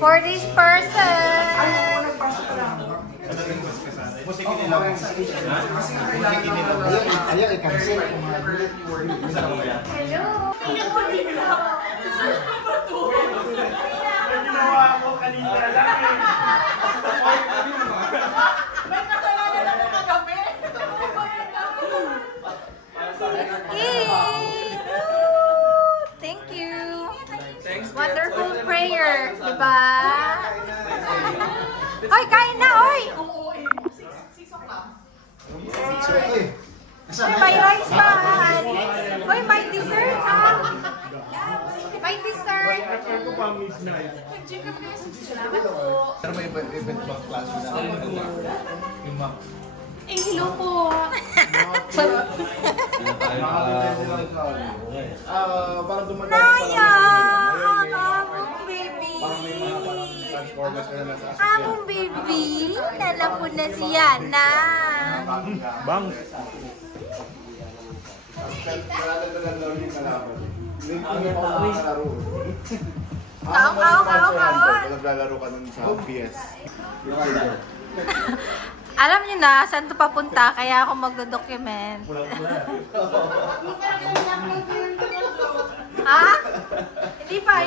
For this person. Thank you. Wonderful prayer, diba? Oy, kain na, oy! May rice pa, oy, may dessert, ha? May dessert. Pero may event ba class na? Hello po. Naya! Among baby! Among baby! Nala po na si Yana. Bang! Naglalaro ka nun sa PS. Alam niyo na, saan ito papunta, kaya ako magdo-document. Ha? Hindi pa.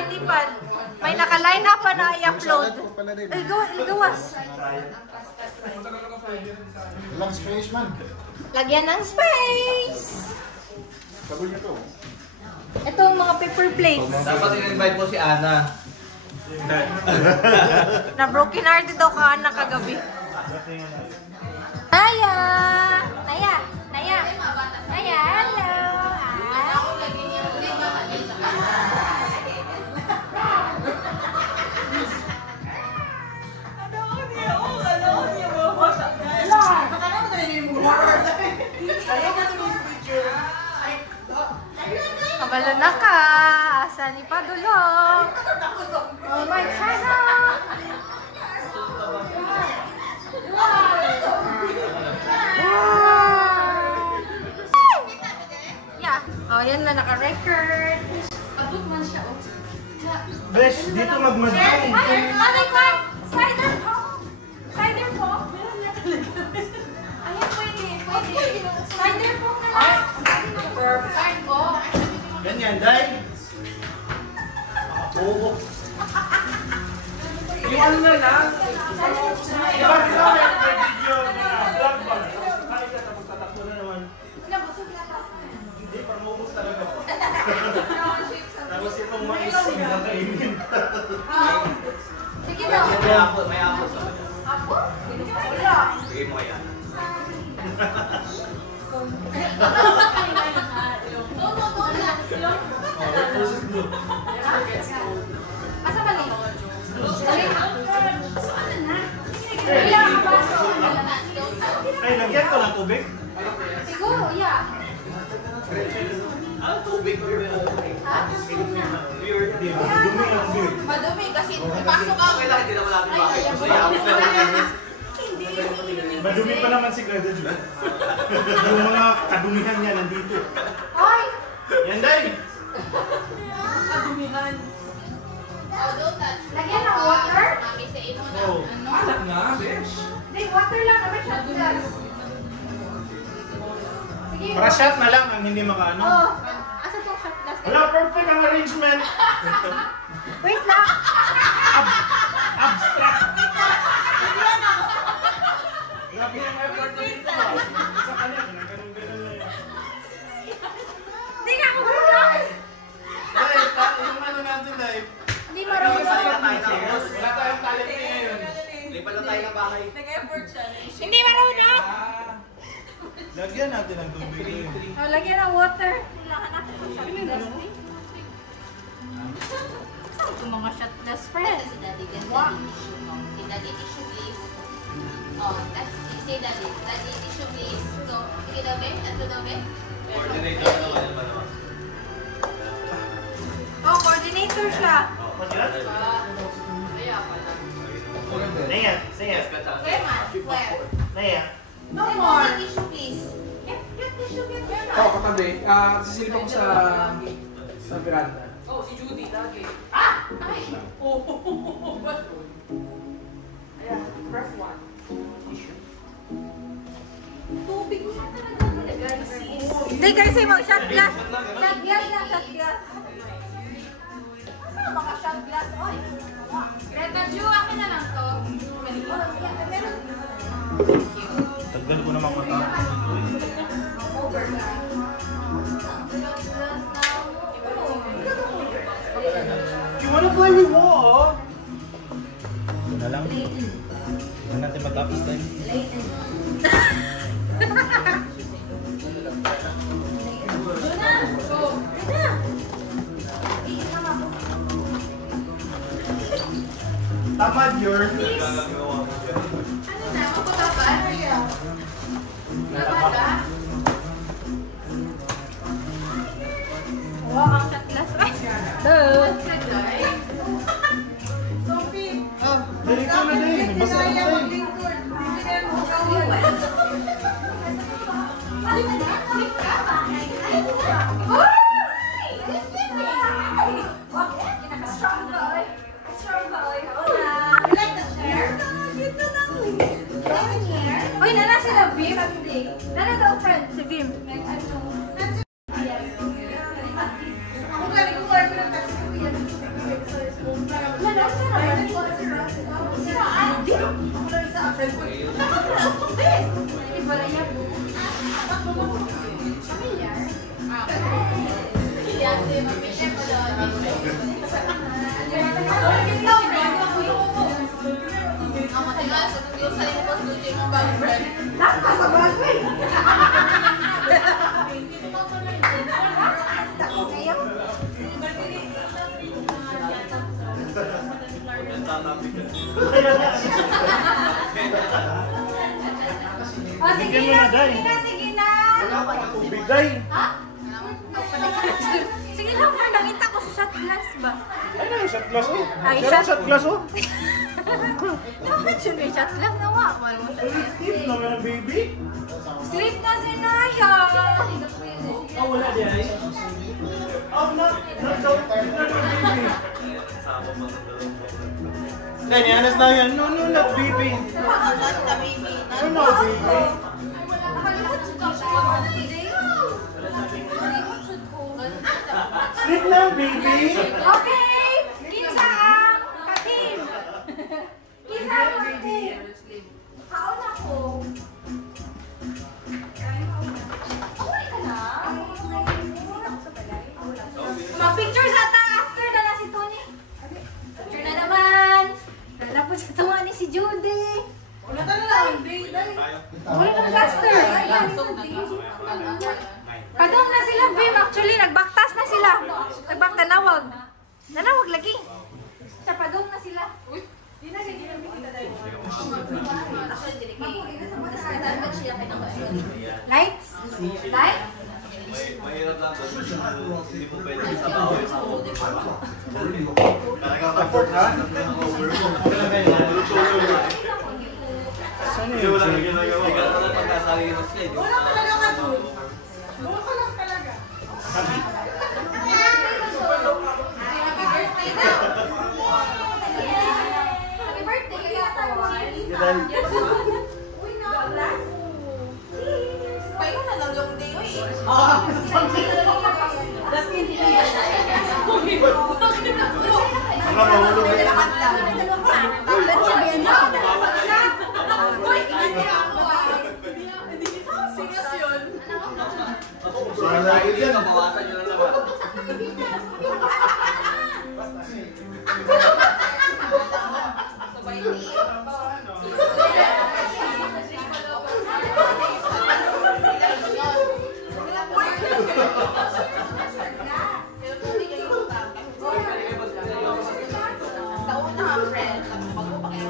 May naka-line up pa na i-upload. Ay, gawas. Lang space man. Lagyan ng space. Sabi niyo to. Ito ang mga paper plates. Dapat in-invite mo si Ana. Na broken hearted daw ka Ana kagabi. Naya! Hello! Kabalo na ka! Asa ni Padulong? Oh my God! Yeah. Oh, yan na naka-record. Pag-book man siya, oh. Besh, dito magmadong. Cider po! Cider po! Meron na talaga. Ayan, pwede. Cider po na lang. Perfect po. Ganyan, Day. Oo. Yung ano na lang. Diba, may video na vlog ba? Ay, tapos tatakbo na naman. Hindi, pang-ubos talaga. Tapos itong mais, nakainin. Sige daw. May apo sa kanya. Apo? Wala. Sige mo kaya. Asa mali? Ay, lagyan ko ng tubig. Siguro, yeah. Ano tubig ko yun? Dumi ang beer. Madumi kasi pasok ako. Okay lang, hindi naman natin bakit. Gusto niya ako pero Madumi pa naman si Greta Ju. Yung mga kadumihan niya nandito. Ay! Yan, Day. Kadumihan. Lagyan ng water? Oh. alam nga, besh. Hindi, water lang naman siya. Sige. Para shot na lang ang hindi makaano. Oh. Asa tong shot glass? Wala, perfect ang arrangement. Wait lang. Abstract. Grabe yung effort ko dito. Sa kanya, ganun-ganun na yun. Hindi nga ako marunong. Day, yung ano natin, Day. Hindi marunong. Wala tayong talent ngayon. Lipat na tayo ng bahay. Hindi marunong. Lagyan natin ng tubig ngayon. Oh, lagyan ng water. Kailangan natin ng shot glass. Ito mga shot glass, friend. Wow. Daddy tissue please. Oh, that's easy daddy. Daddy tissue please. So, sige daw be? Ato daw be? Coordinator na naman naman. Oh, coordinator siya. Ayaw pala. Sige, sige. Where man? Where? Naya. No more. Tissue, please. Get tissue, get your Oo, katabi. Sisilip ako sa veranda. Oh, si Judy lagi. Ay! Oh. Ayan, press one. Tubig mo na talaga nilagay, sis. Hindi kasi mag-shot glass. Shot glass na, shot glass. Saan maka-shot glass? Oy. Greta Ju, akin na lang to. Tagal ko naman matapos ito eh. Over. You wanna play with what? Ito na lang. Ito natin matapos tayo. Tamad yours. Ano na? Mapapapad? Mapapad? Wow, ang shot glass. Duh. Sophie. Dali ko na din. Basta na tayo. Uy, nana sila, Vim. Nana daw, friend, si Vim. Oh, sige na, sige na, sige na. Wala pa na tubig, day. Sige lang, friend, nakita ko sa shot glass ba? Ay na, shot glass oh. Ay, Meron shot glass oh. Dapat yun, may shot glass na wa. Sleep naman ang baby. Sleep na si Naya. Oh, wala di ay. Oh, not baby. Then, yanas na yan. No, not baby. No, no, baby. Sleep na, baby. Okay, kinsa ang katim. Kinsa ang katim. Kaon ako. Okay ka na? Mag-picture sa ta after na na si Tony. Picture na naman. Lalapos sa tuwa ni si Judy. Wala ka lang. Dali. Wala na plaster. Padong na sila, Bim. Actually, nagbaktas na sila. Nanawag. Nanawag lagi. Sa padong na sila. Di na siya ginamit tayo. Lights? Light? Mahirap lang to. Hindi mo pwede sa tao yung Support, ha? Hindi wala nang ginagawa. Hindi ka naman pagkasali ng slide. Wala talaga ka doon. Wala ka lang talaga. Happy birthday daw! Happy birthday kaya ako. Uy, no. Last. Payo na lang yung day. Kapawasan nyo na naman.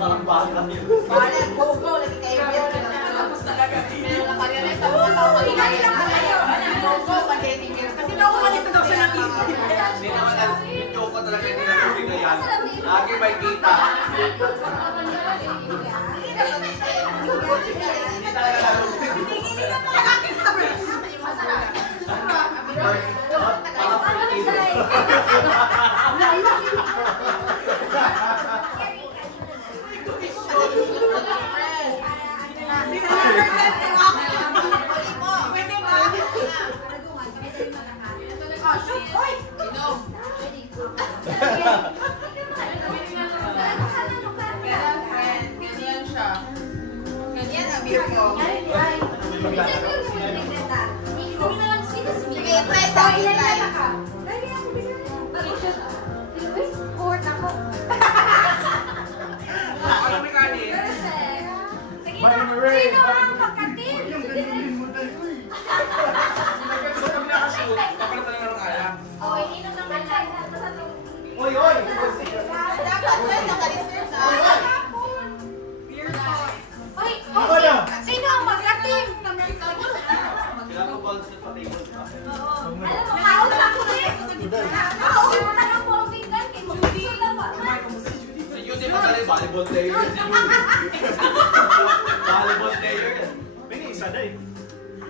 Parang bakit lang yun. Kasi naumalis na daw siya ng TV. Hindi naman yung choco talaga hindi na nabigayan. Lagi may kita. Ganyan siya. Ganyan ang beer ko. Sige, try tayo, try. Ano may kanin? Sige na. Sino ang magkatin? Gutom na kasi. Papalitan na ng alak. Oy, inom ng alay. Oy, oy! Dapat try na ka-research na. Oy, oh, sino ang magkatin? Pinapabal sa table. Alam mo, out ako rin. Out mo na lang po ang pinggan. Kaya mag-video lang ba? Si Judy magaling volleyball player. Volleyball player. May isa na eh.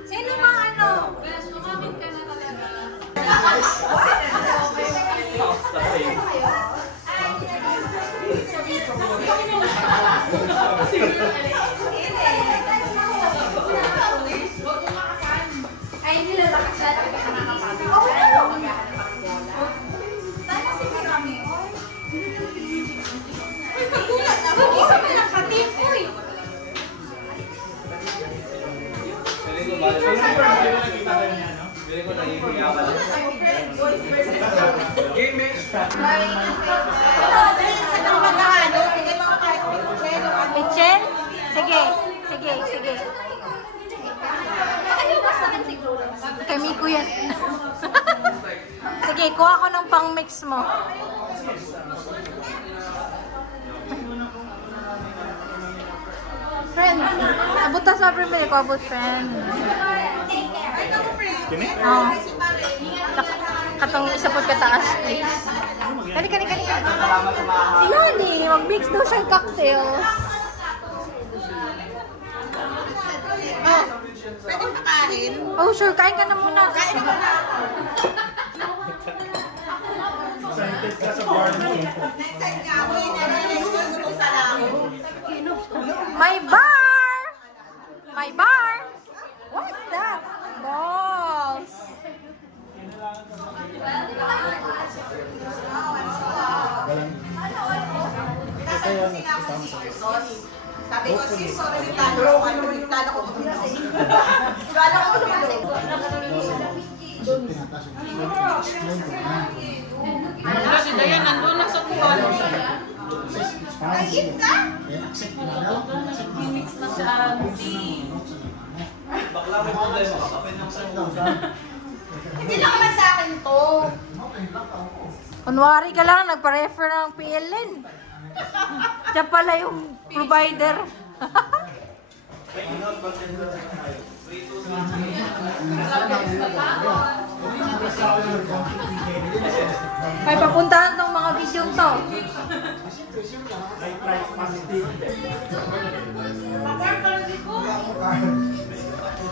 Sino bang ano? Besh, umamit ka na talaga. Ay, nilalakas na lang. Sana si Marami. Uy, pagkulat na ako. Isa pa lang katin. Uy. Feeling ko volleyball. Feeling ko naiiya ka lang. Game mix. Michelle? Sige. Sige, sige. Ano ba sa akin siguro? Kami ko yan. Sige, kuha ko ng pang-mix mo. Friend, abot na sa primary ko, abot friend. Oo. Katong isa po kataas, please. Kali. Sila ni, mag-mix daw siyang cocktails. Pwede pakain. Oh, sure, kain ka na muna. Kain mo na. Excited ka sa bar mo. Next time ka ako, inanay sa lang. My bar! My bar! What's that? Balls! Sabi ko, sis, sorry, nagtalo ko. Nagtalo ko. Nagtalo ko lumasing. Wala si Dayan, nandun na sa kuwan. Ayun ka? Mix na siya. Bakla may problema. Kapin ng sa Hindi lang naman sa akin to. Kunwari ka lang, nagpa-refer ng PLN. Siya pala yung provider. Ay, papuntahan tong mga video to.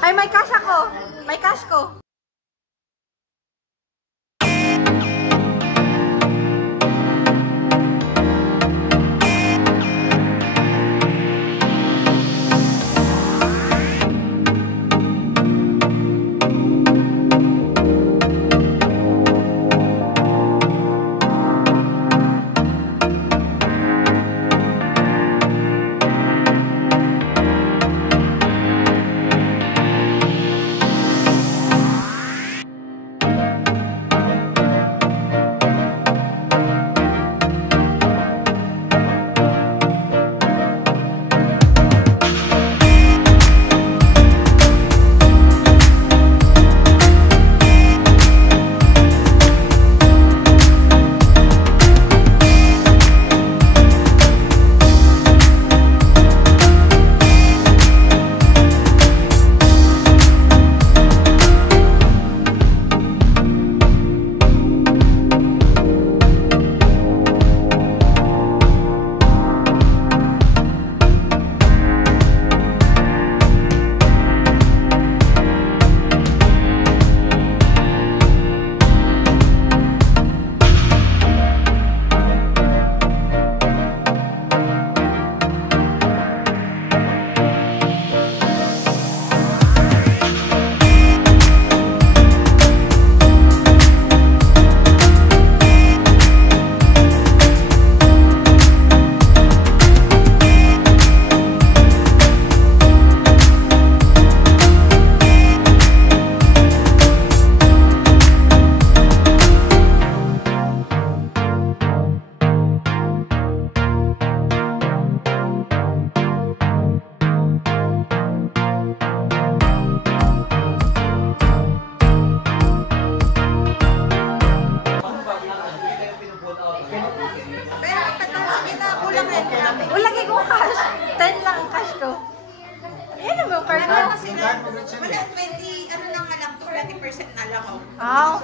Ay, may cash ako. May cash ko. Pero sige na, kulang rin. Wala kayo kong cash. 10 lang ang cash ko. Yan naman yung card mo. Kasi na, wala, 20, ano lang nga lang, 20% na lang ako. Oh.